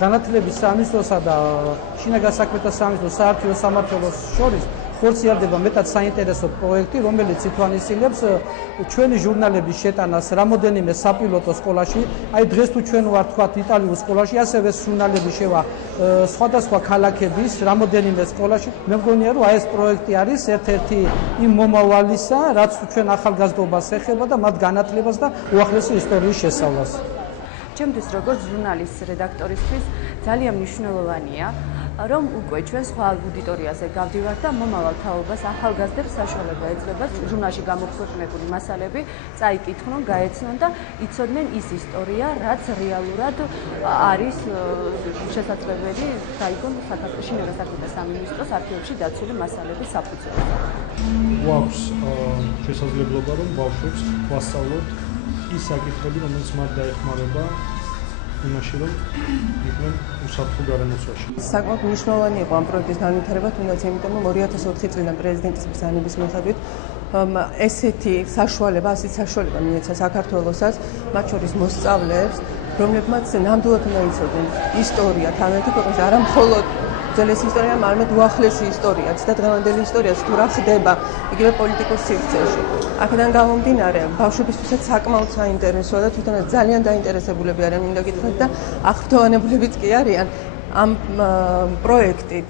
განათლების სამინისტროსა და შინაგან საქმეთა სამინისტროს საარქივო სამმართველოს შორის ხორციელდება მეტად საინტერესო პროექტი, რომელიც ითვალისწინებს ჩვენი ჟურნალების შეტანას რამოდენიმე საპილოტო სკოლაში. აი დღეს თუ ჩვენ ვართ თქვათ იტალიურ სკოლაში, ასევე ჟურნალები შევა სხვადასხვა ქალაქების რამოდენიმე სკოლაში. მე მგონია, რომ აი ეს პროექტი არის ერთ-ერთი იმ მომავალისა, რაც ჩვენ ახალგაზრდობას ეხება და მათ განათლებას და უახლესი ისტორიის შესწავლას. ჩემთვის როგორც ჟურნალის რედაქტორისთვის ძალიან მნიშვნელოვანია, რომ უკვე ჩვენ სხვა აუდიტორიაზე გავდივართ და მომავალ თაობას ახალგაზრდებს საშუალება ეძლევა ჟურნალში გამოქვეყნებული მასალები წაიკითხონ, გაეცნონ და იცოდნენ ის ისტორია, რაც რეალურად არის შესაძლებელი გაიგონ შინაგან საქმეთა სამინისტროს არქივებში დაცული მასალების საფუძველზე. გვაქვს შესაძლებლობა, რომ ბავშვებს ვასწავლოთ ის საკითხები, რომელიც მათ დაეხმარება იმაში, რომ იყვნენ უსაფრთხო გარემოცვაში. საკმაოდ მნიშვნელოვანი იყო ამ პროექტის განვითარება, თუნდაც იმიტომ, რომ 2004 წლიდან პრეზიდენტის ბრძანების მიხედვით ესეთი საშუალება, ასეთი საშუალება მიეცა საქართველოსაც, მათ შორის მოსწავლეებს, რომლებმაც ნამდვილად უნდა იცოდნენ ისტორია თავიანთი ქვეყნის, არა მხოლოდ ძველესი ისტორია, არამედ უახლესი ისტორიაც და დღევანდელი ისტორიაც თუ რა ხდება იგივე პოლიტიკურ სივრცეში. აქედან გამომდინარე, ბავშვებისთვისაც საკმაოდ საინტერესოა და თვითონაც ძალიან დაინტერესებულები არიან მინდა გითხრათ და აღფრთოვანებულებიც კი არიან ამ პროექტით.